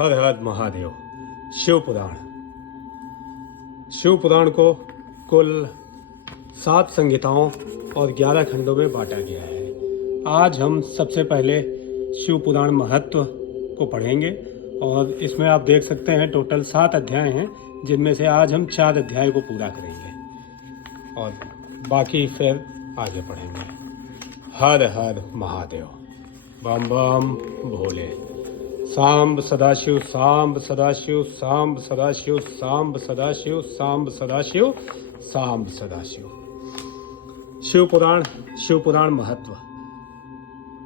हर हर महादेव। शिव पुराण। शिव पुराण को कुल 7 संहिताओं और 11 खंडों में बांटा गया है। आज हम सबसे पहले शिव पुराण महत्व को पढ़ेंगे और इसमें आप देख सकते हैं टोटल 7 अध्याय हैं, जिनमें से आज हम 4 अध्याय को पूरा करेंगे और बाकी फिर आगे पढ़ेंगे। हर हर महादेव। बम बम भोले। सांब सदाशिव, सांब सदाशिव, सांब सदाशिव, सांब सदाशिव, सांब सदाशिव, सांब सदाशिव। शिव पुराण महत्व।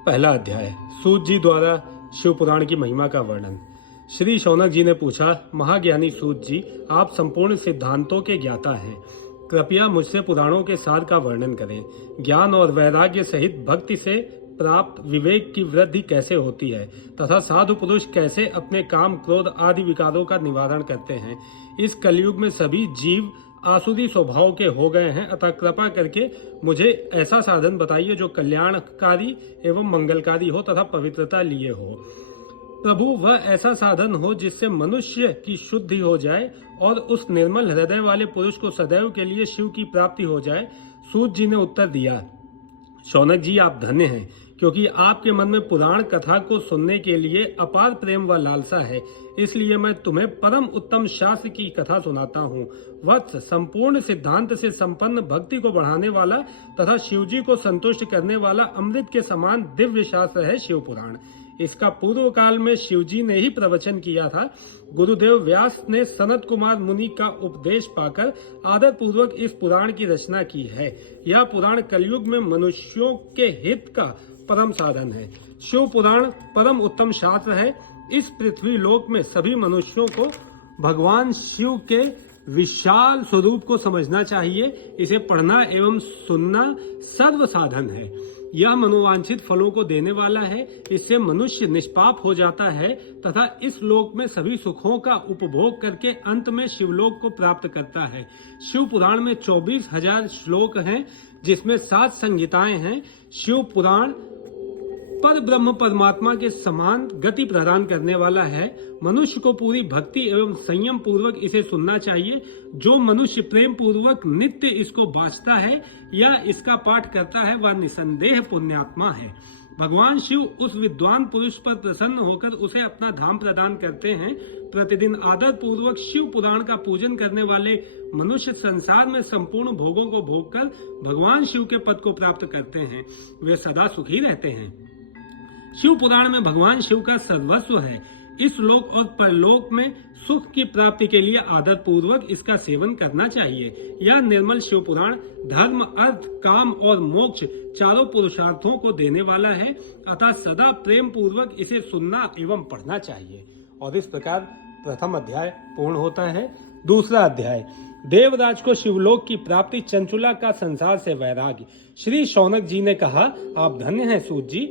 पहला अध्याय। सूत जी द्वारा शिव पुराण की महिमा का वर्णन। श्री शौनक जी ने पूछा, महाज्ञानी सूत जी, आप संपूर्ण सिद्धांतों के ज्ञाता हैं, कृपया मुझसे पुराणों के सार का वर्णन करें। ज्ञान और वैराग्य सहित भक्ति से प्राप्त विवेक की वृद्धि कैसे होती है तथा साधु पुरुष कैसे अपने काम, क्रोध आदि विकारों का निवारण करते हैं। इस कलयुग में सभी जीव आसुरी स्वभाव के हो गए हैं, अतः कृपा करके मुझे ऐसा साधन बताइए जो कल्याणकारी एवं मंगलकारी हो तथा पवित्रता लिए हो। प्रभु, वह ऐसा साधन हो जिससे मनुष्य की शुद्धि हो जाए और उस निर्मल हृदय वाले पुरुष को सदैव के लिए शिव की प्राप्ति हो जाए। सूत जी ने उत्तर दिया, शौनक जी, आप धन्य हैं, क्योंकि आपके मन में पुराण कथा को सुनने के लिए अपार प्रेम व लालसा है। इसलिए मैं तुम्हें परम उत्तम शास्त्र की कथा सुनाता हूँ। वत्स, संपूर्ण सिद्धांत से संपन्न, भक्ति को बढ़ाने वाला तथा शिवजी को संतुष्ट करने वाला अमृत के समान दिव्य शास्त्र है शिव पुराण। इसका पूर्व काल में शिवजी ने ही प्रवचन किया था। गुरुदेव व्यास ने सनत कुमार मुनि का उपदेश पाकर आदर पूर्वक इस पुराण की रचना की है। यह पुराण कलयुग में मनुष्यों के हित का परम साधन है। शिव पुराण परम उत्तम शास्त्र है। इस पृथ्वी लोक में सभी मनुष्यों को भगवान शिव के विशाल स्वरूप को समझना चाहिए। इसे पढ़ना एवं सुनना सर्व साधन है। यह मनोवांछित फलों को देने वाला है। इससे मनुष्य निष्पाप हो जाता है तथा इस लोक में सभी सुखों का उपभोग करके अंत में शिवलोक को प्राप्त करता है। शिव पुराण में 24,000 श्लोक हैं, जिसमें 7 संहिताएं हैं। शिव पुराण पर ब्रह्म परमात्मा के समान गति प्रदान करने वाला है। मनुष्य को पूरी भक्ति एवं संयम पूर्वक इसे सुनना चाहिए। जो मनुष्य प्रेम पूर्वक नित्य इसको बाँचता है या इसका पाठ करता है, वह निसंदेह पुण्यात्मा है। भगवान शिव उस विद्वान पुरुष पर प्रसन्न होकर उसे अपना धाम प्रदान करते हैं। प्रतिदिन आदर पूर्वक शिव पुराण का पूजन करने वाले मनुष्य संसार में संपूर्ण भोगों को भोगकर भगवान शिव के पद को प्राप्त करते हैं। वे सदा सुखी रहते हैं। शिव पुराण में भगवान शिव का सर्वस्व है। इस लोक और परलोक में सुख की प्राप्ति के लिए आदर पूर्वक इसका सेवन करना चाहिए। यह निर्मल शिव पुराण धर्म, अर्थ, काम और मोक्ष चारों पुरुषार्थों को देने वाला है, अतः सदा प्रेम पूर्वक इसे सुनना एवं पढ़ना चाहिए। और इस प्रकार प्रथम अध्याय पूर्ण होता है। दूसरा अध्याय। देवराज को शिवलोक की प्राप्ति, चंचुला का संसार से वैराग्य। श्री शौनक जी ने कहा, आप धन्य हैं सूत जी,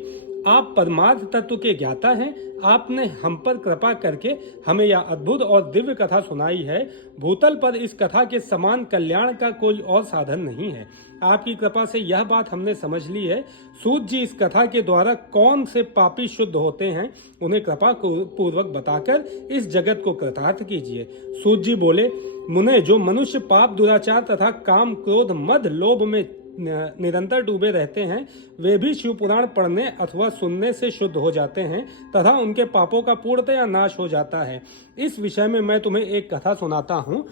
आप परमार्थ तत्व के ज्ञाता हैं। आपने हम पर कृपा करके हमें यह अद्भुत और दिव्य कथा सुनाई है। भूतल पर इस कथा के समान कल्याण का कोई और साधन नहीं है। आपकी कृपा से यह बात हमने समझ ली है। सूत जी, इस कथा के द्वारा कौन से पापी शुद्ध होते हैं, उन्हें कृपा पूर्वक बताकर इस जगत को कृतार्थ कीजिए। सूत जी बोले, मुने, जो मनुष्य पाप, दुराचार तथा काम, क्रोध, मद, लोभ में निरंतर डूबे रहते हैं, वे भी शिव पुराण पढ़ने अथवा सुनने से शुद्ध हो जाते हैं तथा उनके पापों का पूर्णतया नाश हो जाता है। इस विषय में मैं तुम्हें एक कथा सुनाता हूँ।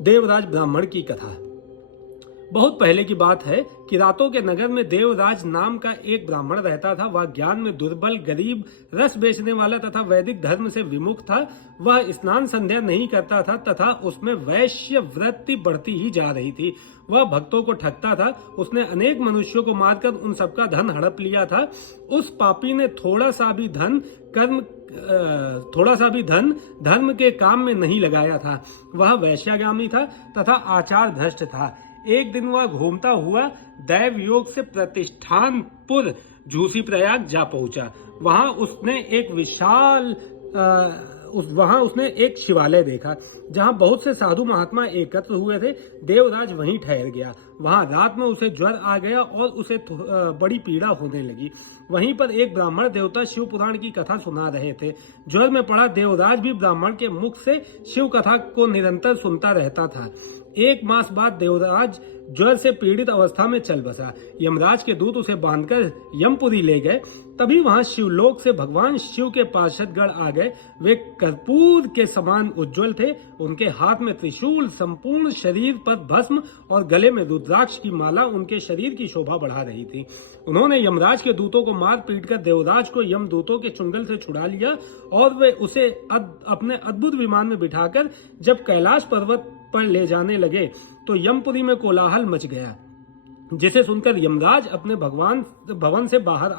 देवराज ब्राह्मण की कथा। बहुत पहले की बात है कि रातों के नगर में देवराज नाम का एक ब्राह्मण रहता था। वह ज्ञान में दुर्बल, गरीब, रस बेचने वाला तथा वैदिक धर्म से विमुख था। वह स्नान संध्या नहीं करता था तथा उसमें वैश्य वृत्ति बढ़ती ही जा रही थी। वह भक्तों को ठगता था। उसने अनेक मनुष्यों को मारकर उन सबका धन हड़प लिया था। उस पापी ने थोड़ा सा भी धन धर्म के काम में नहीं लगाया था। वह वैश्यागामी था तथा आचार भ्रष्ट था। एक दिन वह घूमता हुआ दैव योग से प्रतिष्ठानपुर झूसी प्रयाग जा पहुंचा। वहां उसने एक विशाल वहां उसने एक शिवालय देखा जहां बहुत से साधु महात्मा एकत्र हुए थे। देवराज वहीं ठहर गया। वहां रात में उसे ज्वर आ गया और उसे बड़ी पीड़ा होने लगी। वहीं पर एक ब्राह्मण देवता शिव पुराण की कथा सुना रहे थे। ज्वर में पड़ा देवराज भी ब्राह्मण के मुख से शिव कथा को निरंतर सुनता रहता था। 1 मास बाद देवराज ज्वर से पीड़ित अवस्था में चल बसा। यमराज के दूत उसे बांधकर यमपुरी ले गए। तभी वहां शिवलोक से भगवान शिव के पार्षदगण आ गए। वे कर्पूर के समान उज्जवल थे। उनके हाथ में त्रिशूल, संपूर्ण शरीर पर भस्म और गले में रुद्राक्ष की माला उनके शरीर की शोभा बढ़ा रही थी। उन्होंने यमराज के दूतों को मार पीट कर देवराज को यमदूतों के चुंगल से छुड़ा लिया और वे उसे अपने अद्भुत विमान में बिठाकर जब कैलाश पर्वत पर ले जाने लगे तो यमपुरी में कोलाहल मच गया, जिसे सुनकर यमराज अपने भवन से बाहर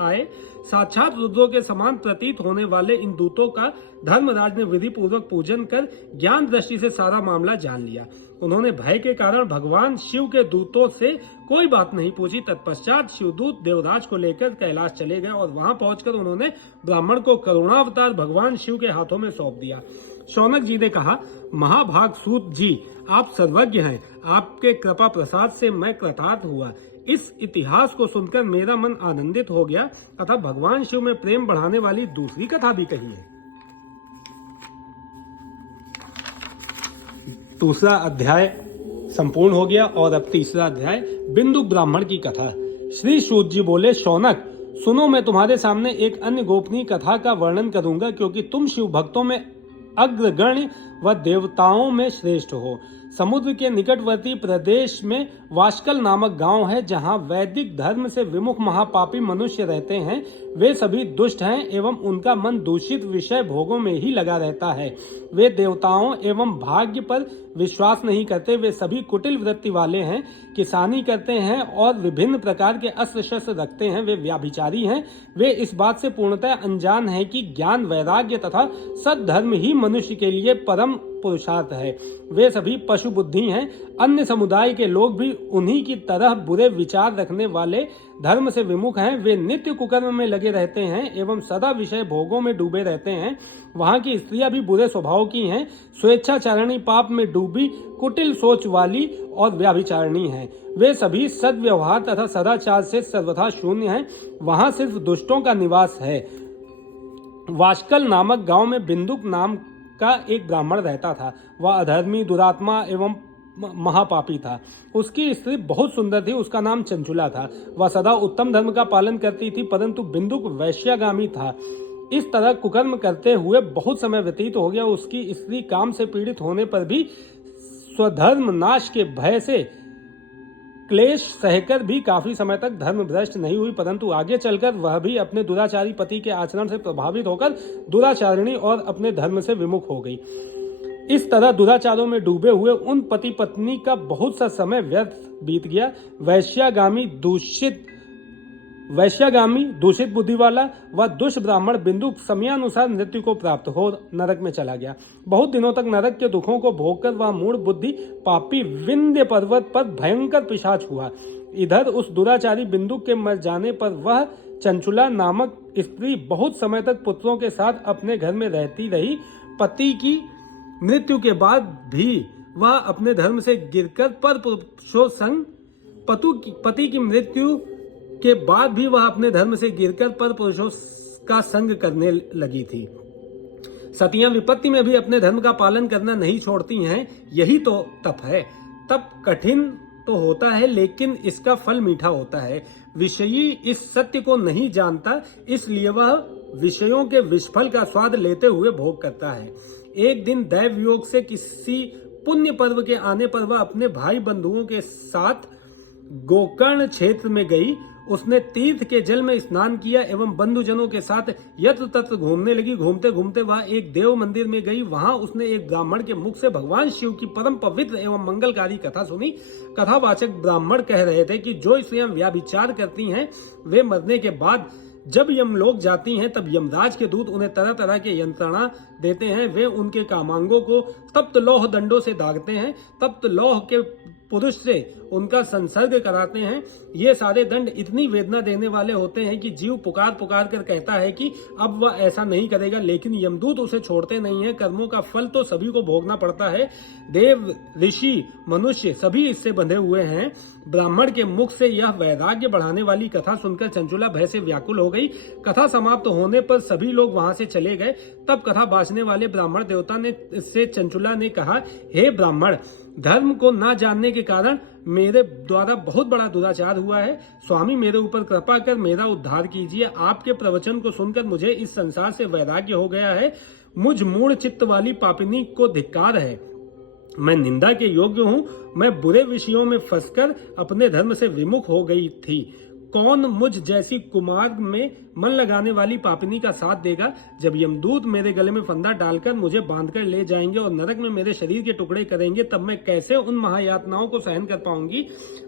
आए। साक्षात रुद्रों के समान प्रतीत होने वाले इन दूतों का धर्मराज ने विधि पूर्वक पूजन कर ज्ञान दृष्टि से सारा मामला जान लिया। उन्होंने भय के कारण भगवान शिव के दूतों से कोई बात नहीं पूछी। तत्पश्चात शिवदूत देवराज को लेकर कैलाश चले गए और वहां पहुंचकर उन्होंने ब्राह्मण को करुणावतार भगवान शिव के हाथों में सौंप दिया। शौनक जी ने कहा, महाभाग सूत जी, आप सर्वज्ञ हैं। आपके कृपा प्रसाद से मैं कृतार्थ हुआ। इस इतिहास को सुनकर मेरा मन आनंदित हो गया तथा भगवान शिव में प्रेम बढ़ाने वाली दूसरी कथा भी कही है। दूसरा अध्याय संपूर्ण हो गया और अब तीसरा अध्याय बिंदुक ब्राह्मण की कथा। श्री सूत जी बोले, शौनक सुनो, मैं तुम्हारे सामने एक अन्य गोपनीय कथा का वर्णन करूंगा, क्योंकि तुम शिव भक्तों में अग्रगण्य व देवताओं में श्रेष्ठ हो। समुद्र के निकटवर्ती प्रदेश में वाशकल नामक गांव है, जहां वैदिक धर्म से विमुख महापापी मनुष्य रहते हैं। वे सभी दुष्ट हैं एवं उनका मन दूषित विषय भोगों में ही लगा रहता है। वे देवताओं एवं भाग्य पर विश्वास नहीं करते। वे सभी कुटिल वृत्ति वाले हैं, किसानी करते हैं और विभिन्न प्रकार के अस्त्र शस्त्र रखते हैं। वे व्याभिचारी हैं। वे इस बात से पूर्णतः अनजान हैं कि ज्ञान, वैराग्य तथा सद्धर्म ही मनुष्य के लिए परम पुरुषार्थ है। वे सभी पशु बुद्धि हैं। अन्य समुदाय के लोग भी उन्हीं की तरह बुरे विचार रखने वाले धर्म से विमुख हैं। वे नित्य कुकर्म में लगे रहते हैं एवं सदा विषय भोगों में डूबे रहते हैं। वहां की स्त्रियां भी बुरे स्वभाव की हैं, स्वेच्छाचारिणी, पाप में डूबी, कुटिल सोच वाली और व्याभिचारिणी हैं। वे सभी सद्व्यवहार तथा सदाचार से सर्वथा शून्य हैं। वहां सिर्फ दुष्टों का निवास है। वाशकल नामक गांव में बिंदुक नाम का एक ब्राह्मण रहता था। वह अधर्मी, दुरात्मा एवं महापापी था। उसकी स्त्री बहुत सुंदर थी। उसका नाम चंचुला था। वह सदा उत्तम धर्म का पालन करती थी, परंतु बिंदुक वैश्यागामी था। इस तरह कुकर्म करते हुए बहुत समय व्यतीत हो गया। उसकी स्त्री काम से पीड़ित होने पर भी स्वधर्म नाश के भय से क्लेश सहकर भी काफी समय तक धर्म भ्रष्ट नहीं हुई, परंतु आगे चलकर वह भी अपने दुराचारी पति के आचरण से प्रभावित होकर दुराचारिणी और अपने धर्म से विमुख हो गई। इस तरह दुराचारों में डूबे हुए उन पति पत्नी का बहुत सा समय व्यर्थ बीत गया। वैश्यागामी दूषित बुद्धि वाला व दुष्ट ब्राह्मण बिंदुक समयानुसार मृत्यु को प्राप्त हो नरक में चला गया। बहुत दिनों तक नरक के दुखों को भोगकर वह मूढ़ बुद्धि पापी विंध्य पर्वत पर भयंकर पिशाच हुआ। इधर उस दुराचारी बिंदुक के मर जाने पर वह चंचुला नामक स्त्री बहुत समय तक पुत्रों के साथ अपने घर में रहती रही। पति की मृत्यु के बाद भी वह अपने धर्म से गिरकर पर पुरुषों संग पति की मृत्यु के बाद भी वह अपने धर्म से गिरकर पर पुरुषों का संग करने लगी थी। सतियां विपत्ति में भी अपने धर्म का पालन करना नहीं छोड़ती हैं। यही तो तप है। तप कठिन तो होता है, लेकिन इसका फल मीठा होता है। विषयी इस सत्य को नहीं जानता, इसलिए वह विषयों के विषफल का स्वाद लेते हुए भोग करता है। एक दिन दैव योग से किसी पुण्य पर्व के आने पर वह अपने भाई बंधुओं के साथ गोकर्ण क्षेत्र में गई। उसने तीर्थ के जल में स्नान किया एवं बंधुजनों के साथ यत्र तत्र घूमने लगी। घूमते घूमते वह एक देव मंदिर में गई। वहां उसने एक ब्राह्मण के मुख से भगवान शिव की परम पवित्र एवं मंगलकारी कथा सुनी। कथावाचक ब्राह्मण कह रहे थे कि जो स्त्रियां व्याभिचार करती हैं, वे मरने के बाद जब यमलोक जाती हैं, तब यमराज के दूत उन्हें तरह तरह के यंत्रणा देते हैं। वे उनके कामांगों को तप्त लौह दंडों से दागते हैं। तप्त लौह के पुरुष से उनका संसर्ग कराते हैं। ये सारे दंड इतनी वेदना देने वाले होते हैं कि जीव पुकार पुकार कर कहता है कि अब वह ऐसा नहीं करेगा, लेकिन यमदूत उसे छोड़ते नहीं है। कर्मों का फल तो सभी को भोगना पड़ता है। देव, ऋषि, मनुष्य सभी इससे बंधे हुए हैं। ब्राह्मण के मुख से यह वैराग्य बढ़ाने वाली कथा सुनकर चंचुला भय से व्याकुल हो गई। कथा समाप्त होने पर सभी लोग वहां से चले गए। तब कथा बांचने वाले ब्राह्मण देवता ने से चंचुला ने कहा, हे ब्राह्मण, धर्म को ना जानने के कारण मेरे द्वारा बहुत बड़ा दुराचार हुआ है। स्वामी, मेरे ऊपर कृपा कर मेरा उद्धार कीजिए। आपके प्रवचन को सुनकर मुझे इस संसार से वैराग्य हो गया है। मुझ मूढ़ चित्त वाली पापिनी को धिक्कार है। मैं निंदा के योग्य हूँ। मैं बुरे विषयों में फंसकर अपने धर्म से विमुख हो गई थी। कौन मुझ जैसी कुमार्ग में मन लगाने वाली पापिनी का साथ देगा? जब यमदूत मेरे गले में फंदा डालकर मुझे बांधकर ले जाएंगे और नरक में मेरे शरीर के टुकड़े करेंगे, तब मैं कैसे उन महायातनाओं को सहन कर पाऊंगी?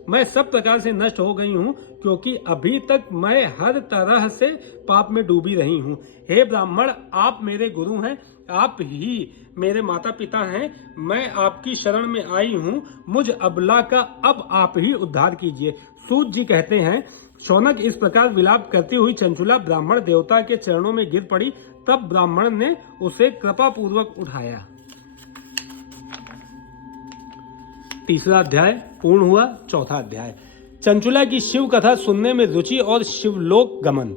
मैं सब प्रकार से नष्ट हो गई हूँ, क्योंकि अभी तक मैं हर तरह से पाप में डूबी रही हूँ। हे ब्राह्मण, आप मेरे गुरु हैं, आप ही मेरे माता पिता हैं। मैं आपकी शरण में आई हूँ। मुझ अबला का अब आप ही उद्धार कीजिए। सूत जी कहते हैं, शौनक इस प्रकार विलाप करती हुई चंचुला ब्राह्मण देवता के चरणों में गिर पड़ी। तब ब्राह्मण ने उसे कृपा पूर्वक उठाया। तीसरा अध्याय पूर्ण हुआ। चौथा अध्याय, चंचुला की शिव कथा सुनने में रुचि और शिवलोक गमन।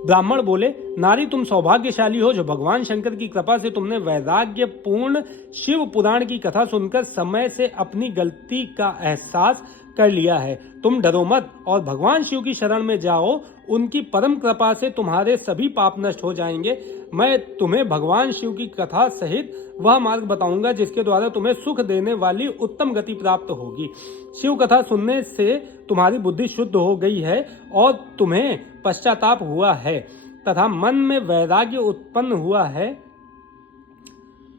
ब्राह्मण बोले, नारी, तुम सौभाग्यशाली हो जो भगवान शंकर की कृपा से तुमने वैराग्य पूर्ण शिव पुराण की कथा सुनकर समय से अपनी गलती का एहसास कर लिया है। तुम डरो मत और भगवान शिव की शरण में जाओ। उनकी परम कृपा से तुम्हारे सभी पाप नष्ट हो जाएंगे। मैं तुम्हें भगवान शिव की कथा सहित वह मार्ग बताऊंगा जिसके द्वारा तुम्हें सुख देने वाली उत्तम गति प्राप्त होगी। शिव कथा सुनने से तुम्हारी बुद्धि शुद्ध हो गई है और तुम्हें पश्चाताप हुआ है तथा मन में वैराग्य उत्पन्न हुआ है।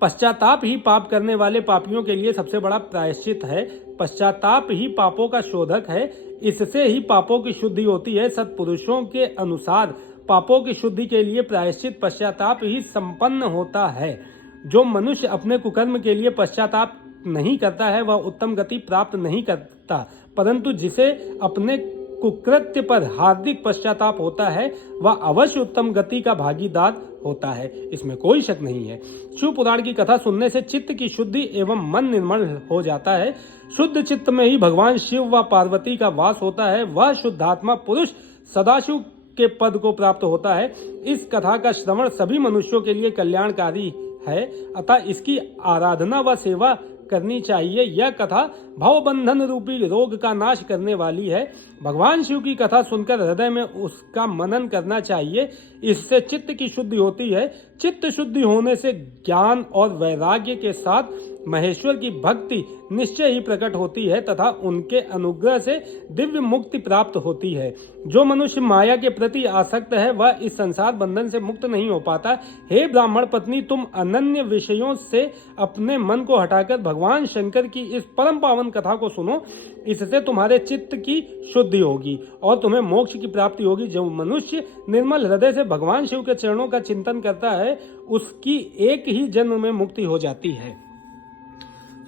पश्चाताप ही पाप करने वाले पापियों के लिए सबसे बड़ा प्रायश्चित है। पश्चाताप ही पापों का शोधक है। इससे ही पापों की शुद्धि होती है। सत्पुरुषों के अनुसार पापों की शुद्धि के लिए प्रायश्चित पश्चाताप ही संपन्न होता है। जो मनुष्य अपने कुकर्म के लिए पश्चाताप नहीं करता है वह उत्तम गति प्राप्त नहीं करता, परंतु जिसे अपने कुकृत्य पर हार्दिक पश्चाताप होता है वह अवश्य उत्तम गति का भागीदार होता है, इसमें कोई शक नहीं है। शिव पुराण की कथा सुनने से चित्त की शुद्धि एवं मन निर्मल हो जाता है। शुद्ध चित्त में ही भगवान शिव व पार्वती का वास होता है। वह शुद्धात्मा पुरुष सदाशिव के पद को प्राप्त होता है। इस कथा का श्रवण सभी मनुष्यों के लिए कल्याणकारी है, अतः इसकी आराधना व सेवा करनी चाहिए। यह कथा भवबंधन रूपी रोग का नाश करने वाली है। भगवान शिव की कथा सुनकर हृदय में उसका मनन करना चाहिए। इससे चित्त की शुद्धि होती है। चित्त शुद्धि होने से ज्ञान और वैराग्य के साथ महेश्वर की भक्ति निश्चय ही प्रकट होती है तथा उनके अनुग्रह से दिव्य मुक्ति प्राप्त होती है। जो मनुष्य माया के प्रति आसक्त है वह इस संसार बंधन से मुक्त नहीं हो पाता। हे ब्राह्मण पत्नी, तुम अनन्य विषयों से अपने मन को हटाकर भगवान शंकर की इस परम पावन कथा को सुनो। इससे तुम्हारे चित्त की शुद्धि होगी और तुम्हें मोक्ष की प्राप्ति होगी। जो मनुष्य निर्मल हृदय से भगवान शिव के चरणों का चिंतन करता है उसकी एक ही जन्म में मुक्ति हो जाती है।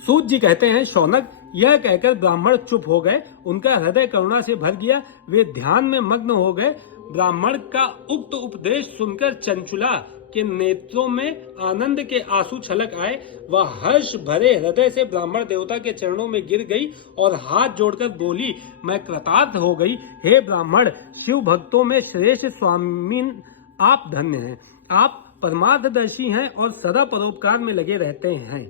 सूत जी कहते हैं, शौनक, यह कहकर ब्राह्मण चुप हो गए। उनका हृदय करुणा से भर गया। वे ध्यान में मग्न हो गए। ब्राह्मण का उक्त उपदेश सुनकर चंचुला के नेत्रों में आनंद के आंसू छलक आए। वह हर्ष भरे हृदय से ब्राह्मण देवता के चरणों में गिर गई और हाथ जोड़कर बोली, मैं कृतार्थ हो गई। हे ब्राह्मण, शिव भक्तों में श्रेष्ठ स्वामी आप धन्य हैं। आप परमार्थदर्शी हैं और सदा परोपकार में लगे रहते हैं।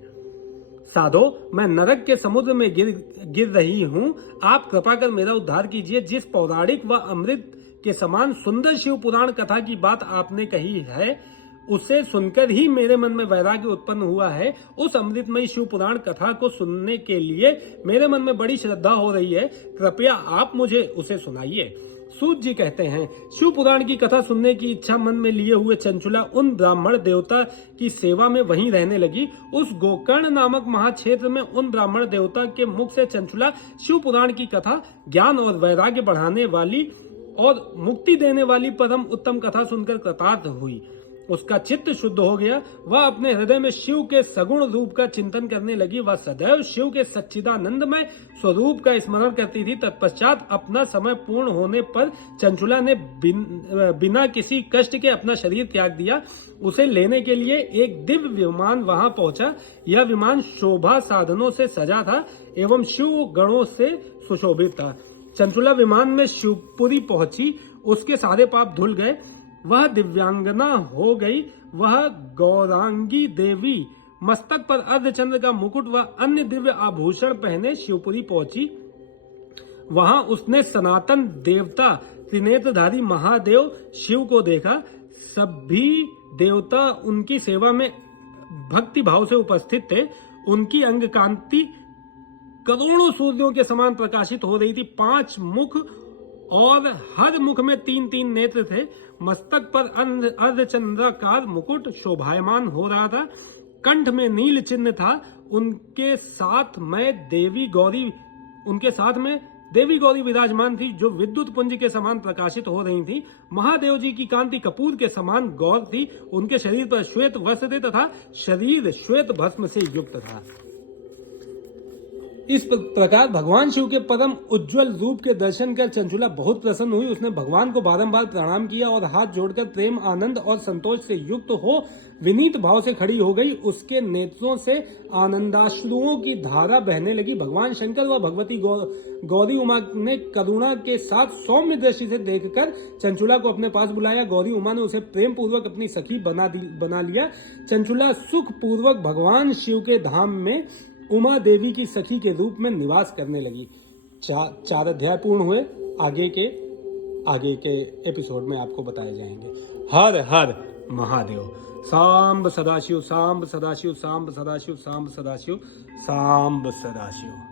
साधो, मैं नरक के समुद्र में गिर रही हूँ। आप कृपा कर मेरा उद्धार कीजिए। जिस पौराणिक व अमृत के समान सुंदर शिव पुराण कथा की बात आपने कही है उसे सुनकर ही मेरे मन में वैराग्य उत्पन्न हुआ है। उस अमृतमयी शिव पुराण कथा को सुनने के लिए मेरे मन में बड़ी श्रद्धा हो रही है। कृपया आप मुझे उसे सुनाइए। सूत जी कहते हैं, शिव पुराण की कथा सुनने की इच्छा मन में लिए हुए चंचुला उन ब्राह्मण देवता की सेवा में वहीं रहने लगी। उस गोकर्ण नामक महाक्षेत्र में उन ब्राह्मण देवता के मुख से चंचुला शिव पुराण की कथा, ज्ञान और वैराग्य बढ़ाने वाली और मुक्ति देने वाली परम उत्तम कथा सुनकर कृतार्थ हुई। उसका चित्त शुद्ध हो गया। वह अपने हृदय में शिव के सगुण रूप का चिंतन करने लगी। वह सदैव शिव के सच्चिदानंदमय स्वरूप का स्मरण करती थी। तत्पश्चात अपना समय पूर्ण होने पर चंचुला ने बिना किसी कष्ट के अपना शरीर त्याग दिया। उसे लेने के लिए एक दिव्य विमान वहां पहुंचा। यह विमान शोभा साधनों से सजा था एवं शिव गणों से सुशोभित था। चंचुला विमान में शिवपुरी पहुंची। उसके सारे पाप धुल गए। वह दिव्यांगना हो गई। वह गौरांगी देवी मस्तक पर अर्धचंद्र का मुकुट व अन्य दिव्य आभूषण पहने शिवपुरी पहुंची। वहां उसने सनातन देवता त्रिनेत्रधारी महादेव शिव को देखा। सभी देवता उनकी सेवा में भक्ति भाव से उपस्थित थे। उनकी अंग कांति करोड़ों सूर्यों के समान प्रकाशित हो रही थी। 5 मुख और हर मुख में 3-3 नेत्र थे। मस्तक पर अर्धचंद्राकार मुकुट शोभायमान हो रहा था। कंठ में नील चिन्ह था। उनके साथ में देवी गौरी विराजमान थी, जो विद्युत पुंज के समान प्रकाशित हो रही थी। महादेव जी की कांति कपूर के समान गौर थी। उनके शरीर पर श्वेत वस्त्र थे तथा शरीर श्वेत भस्म से युक्त था। इस प्रकार भगवान शिव के परम उज्जवल रूप के दर्शन कर चंचुला बहुत प्रसन्न हुई। उसने भगवान को बारंबार प्रणाम किया और हाथ जोड़कर प्रेम, आनंद और संतोष से युक्त हो विनीत भाव से खड़ी हो गई। उसके नेत्रों से आनंदाश्रुओं की धारा बहने लगी। भगवान शंकर व भगवती गौरी उमा ने करुणा के साथ सौम्य दृष्टि से देखकर चंचुला को अपने पास बुलाया। गौरी उमा ने उसे प्रेम पूर्वक अपनी सखी बना लिया। चंचुला सुख पूर्वक भगवान शिव के धाम में उमा देवी की सखी के रूप में निवास करने लगी। 4 अध्याय पूर्ण हुए। आगे के एपिसोड में आपको बताए जाएंगे। हर हर महादेव। सांब सदाशिव, सांब सदाशिव, सांब सदाशिव, सांब सदाशिव, सांब सदाशिव।